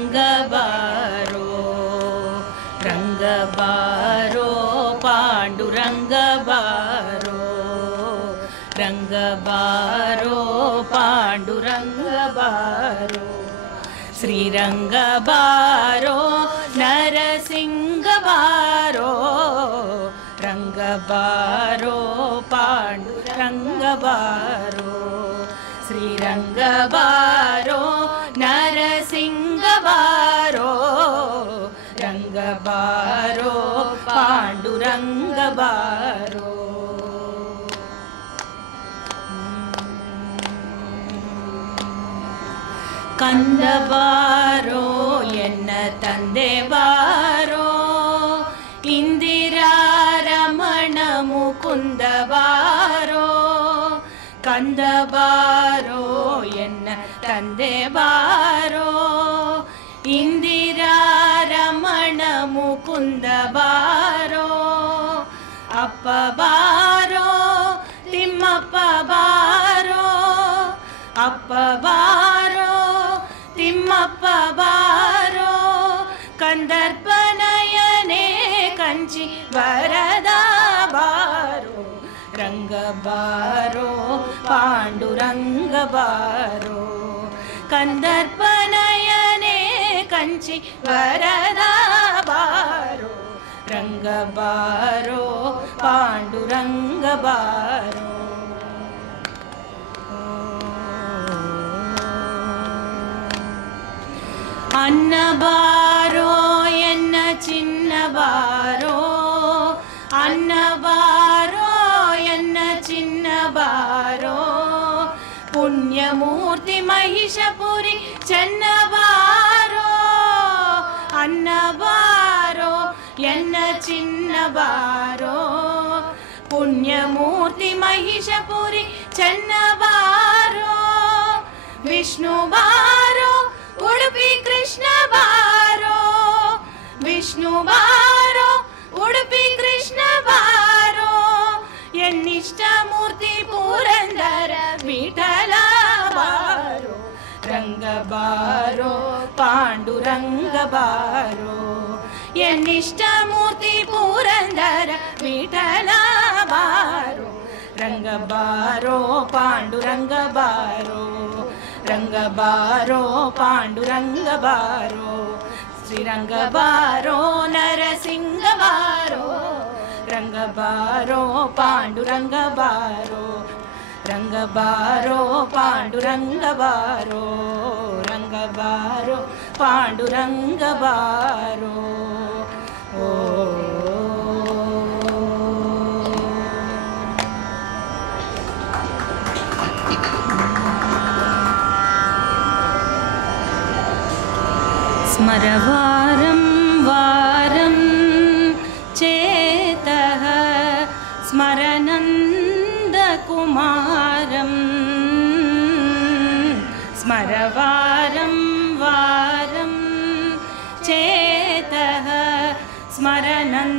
रंगबारो रंगबारो पांडुरंगबारो रंगबारो पांडुरंगबारो श्रीरंगबारो नरसिंहबारो रंगबारो पांडुरंगबारो श्रीरंगबारो नरसिंहबारो रंगबारो पांडुरंगबारो कंदबारो एन्न तंदे बारो इंदिरा रमण मुकुंद बारो कंदबारो एन्न तंदे बारो इंदिरा रमण मुकुंद बारो अप्प बारो तिम्मप्प बारो अप्प बारो तिम्मप्प बारो कंदर्प नयने कंचि वरदा बारो रंगबारो पांडुरंगबारो कंदर्प नयने कंचि वरदा बारो रंगबारो पांडुरंगबारो अन्नबारो एन्न चिन्नबारो अन्नबारो एन्न चिन्नबारो पुण्यमूर्ति महिषपुरी चन्नबारो अन्नबारो एन्न चिन्नबारो पुण्यमूर्ति महिषपुरी चन्नबारो विष्णुबारो उडुपी कृष्ण बारो विष्णु बारो उडुपी कृष्ण बारो एन्निष्ट मूर्ति पुरंदर विठल बारो रंगबारो पांडुरंगबारो एन्निष्ट मूर्ति पुरंदर विठल बारो रंगबारो पांडुरंगबारो रंगबारो पांडुरंगबारो श्रीरंगबारो नरसिंहबारो रंगबारो पांडुरंगबारो रंगबारो पांडुरंगबारो रंगबारो पांडुरंगबारो ओ स्मरवारं वारं चेतः स्मरनन्दकुमारं स्मरवारं वारं चेतः स्मरनन्दकुमारं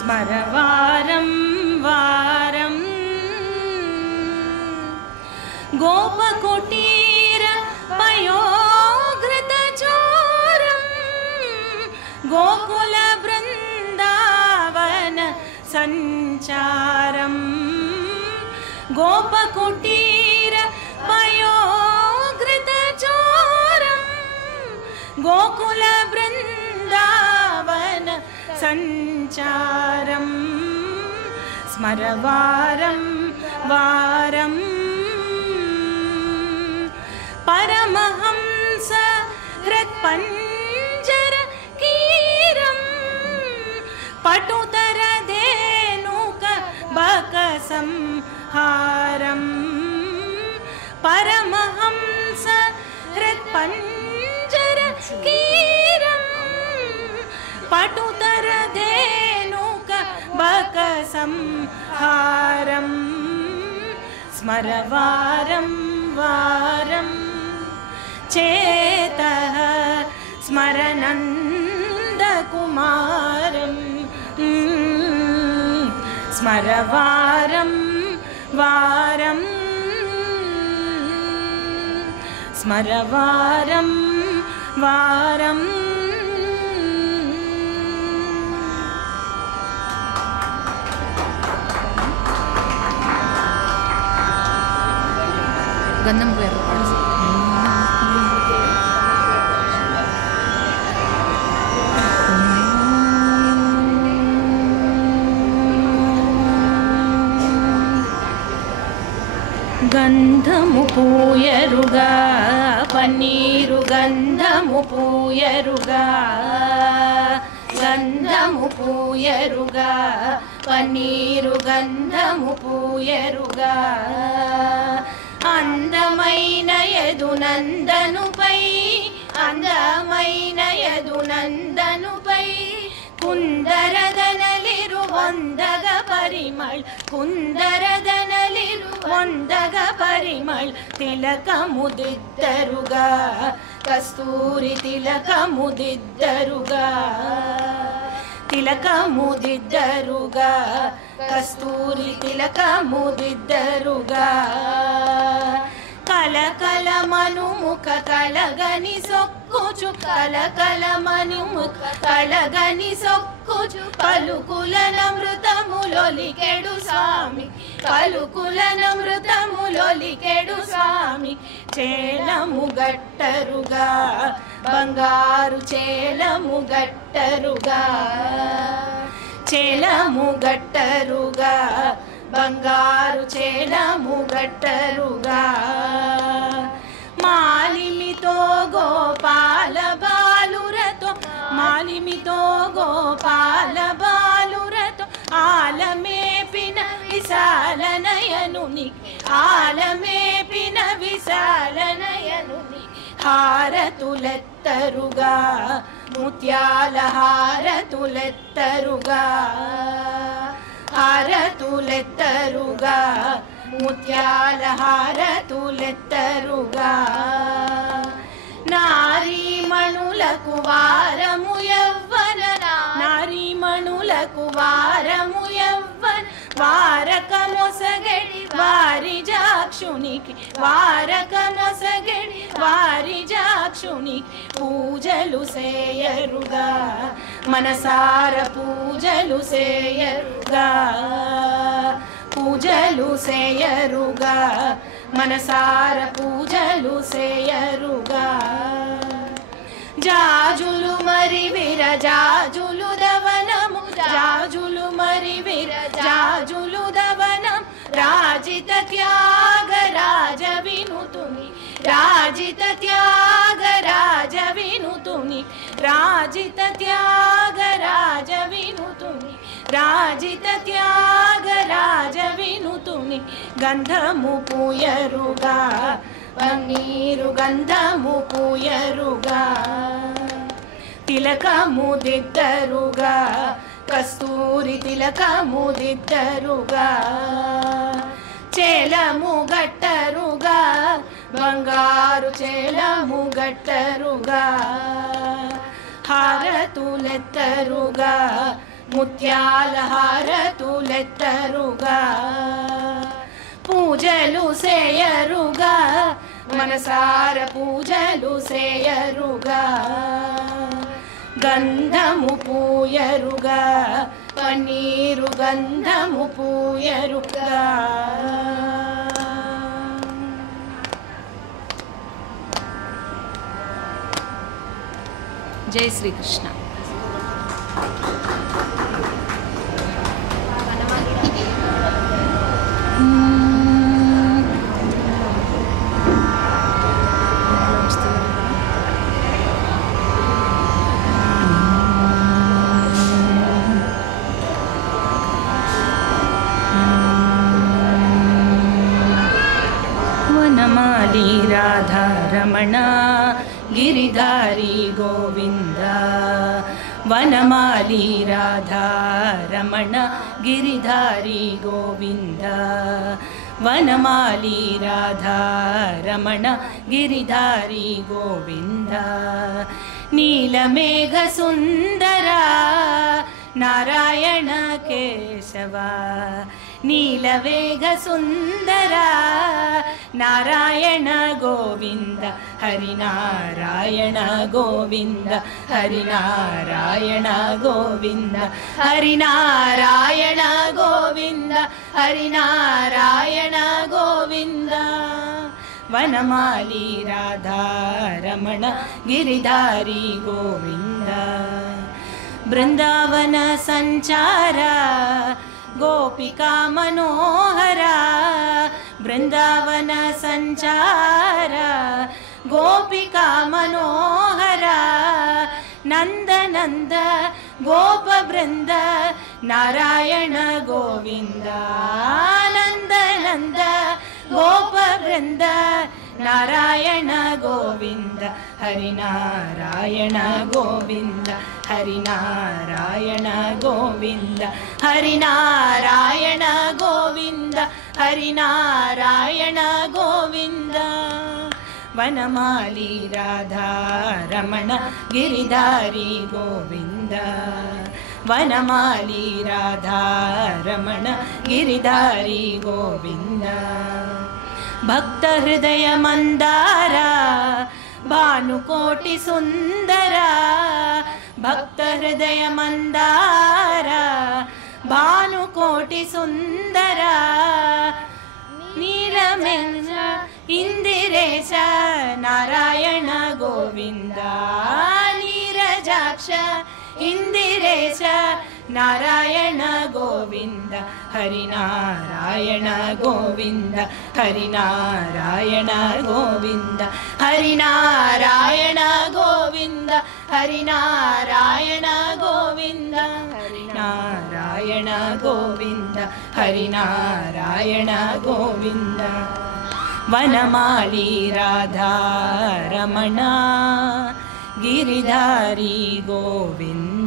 स्मरवारं वारं गोपकुटीर पयोघृत चोरं गोकुल वृंदावन संचारं गोपकुटीर पयोघृत चोरं गोकुल वृंदावन संचारं स्मरवारं वारं परमहंस हृत्पंजर कीरं पटुतर धेनुक बकसंहारं परमहंस हृत्पंजर कीरं पटुतर धेनुक बकसंहारं स्मरवारं वारं चेतः स्मरनन्दकुमारं स्मरवारं वारं स्मर वारं वारम् गंधम గంధము పూయరుగా పన్నీరు గంధము పూయరుగా గంధము పూయరుగా పన్నీరు గంధము పూయరుగా అందమైన యదునందనుపై అందమైన యదునందనుపై ಕುಂದರದನಲಿರು ಒಂದಗ ಪರಿಮಳ್ ಕುಂದರದನಲಿರು ಒಂದಗ ಪರಿಮಳ್ ತಿಲಕ ಮುದಿದ್ದರುಗ ಕಸ್ತೂರಿ ತಿಲಕ ಮುದಿದ್ದರುಗ ತಿಲಕ ಮುದಿದ್ದರುಗ ಕಸ್ತೂರಿ ತಿಲಕ ಮುದಿದ್ದರುಗ ಕಲಕಲ ಮನುಮುಖ ಕಳಗನಿ ಸೊಕ್ಕುಚು ಕಲಕಲ ಮನುಮುಖ ಕಳಗನಿ ಸೊಕ್ಕುಚು పలుకులనమృతములొలికెడు స్వామి పలుకులనమృతములొలికెడు స్వామి చేలము గట్టరుగా బంగారు చేలము గట్టరుగా చేలము గట్టరుగా బంగారు చేలము గట్టరుగా మాలిమితో గోపాల బాలురతో మాలిమితో గోపాల బాలురతో ఆలమేపిన విశాల నయనునికి ఆలమేపిన విశాల నయనునికి హారతులెత్తరుగా ముత్యాల హారతులెత్తరుగా హారతులెత్తరుగా ముత్యాల హారతులెత్తరుగా నారీమణులకు వారము యవ్వన నారీమణులకు వారము యవ్వన వారక మొసగడి వారి జాక్షునికి వారక మొసగడి వారి జాక్షునికి పూజలు సేయరుగా మనసార పూజలు సేయరుగా పూజలు సేయరుగా మనసార పూజలు సేయరుగా జాజులు మరి విరజాజులు దవనము జాజులు మరి విరజాజులు దవనం రాజిత త్యాగ రాజ వినుతుని రాజిత త్యాగ రాజ వినుతుని రాజిత త్యాగ రాజ వినుతుని రాజిత త్యాగ రాజ వినుతుని గంధము పూయరుగా పన్నీరు గంధము పూయరుగా తిలకము దిద్దరుగా కస్తూరి తిలకము దిద్దరుగా చేలము గట్టరుగా బంగారు చేలము గట్టరుగా హారతులెత్తరుగా ముత్యాల హారతులెత్తరుగా పూజలు సేయరుగా మనసార పూజలు సేయరుగా గంధము పూయరుగా పన్నీరు గంధము పూయరుగా జై శ్రీకృష్ణ. వనమాలి రాధారమణ గిరిధారి గోవింద వనమాలి రాధారమణ గిరిధారి గోవింద వనమాలి రాధారమణ గిరిధారి గోవింద నీలమేఘ సుందర నారాయణ కేశవ ನೀಲವೇಗ ಸುಂದರ ನಾರಾಯಣ ಗೋವಿಂದ ಹರಿನಾರಾಯಣ ಗೋವಿಂದ ಹರಿನಾರಾಯಣ ಗೋವಿಂದ ಹರಿನಾರಾಯಣ ಗೋವಿಂದ ಹರಿನಾರಾಯಣ ಗೋವಿಂದ ವನಮಾಲಿ ರಾಧಾರಮಣ ಗಿರಿಧಾರಿ ಗೋವಿಂದ ಬೃಂದಾವನ ಸಂಚಾರ ಗೋಪಿಕಾ ಮನೋಹರ ಬೃಂದಾವನ ಸಂಚಾರ ಗೋಪಿಕಾ ಮನೋಹರ ನಂದ ನಂದ ಗೋಪ ಬೃಂದ ನಾರಾಯಣ ಗೋವಿಂದ ನಂದ ನಂದ ಗೋಪ ಬೃಂದ ನಾರಾಯಣ ಗೋವಿಂದ ಹರಿನಾರಾಯಣ ಗೋವಿಂದ ಹರಿನಾರಾಯಣ ಗೋವಿಂದ ಹರಿನಾರಾಯಣ ಗೋವಿಂದ ಹರಿನಾರಾಯಣ ಗೋವಿಂದ ವನಮಾಲಿ ರಾಧಾರಮಣ ಗಿರಿಧಾರಿ ಗೋವಿಂದ ವನಮಾಲಿ ರಾಧಾರಮಣ ಗಿರಿಧಾರಿ ಗೋವಿಂದ ಭಕ್ತ ಹೃದಯ ಮಂದಾರ ಭಾನುಕೋಟಿ ಸುಂದರ ಭಕ್ತ ಹೃದಯ ಮಂದಾರ ಭಾನುಕೋಟಿ ಸುಂದರ ನೀಲಮೇಘ ಇಂದಿರೇಶ ನಾರಾಯಣ ಗೋವಿಂದ ನೀರಜಾಕ್ಷ ಇಂದಿರೇಶ ನಾರಾಯಣ ಗೋವಿಂದ ಹರಿನಾರಾಯಣ ಗೋವಿಂದ ಹರಿನಾರಾಯಣ ಗೋವಿಂದ ಹರಿನಾರಾಯಣ ಗೋವಿಂದ ಹರಿನಾರಾಯಣ ಗೋವಿಂದ ಹರಿನಾರಾಯಣ ಗೋವಿಂದ ಹರಿನಾರಾಯಣ ಗೋವಿಂದ ವನಮಾಲಿ ರಾಧಾರಮಣ ಗಿರಿಧಾರಿ ಗೋವಿಂದ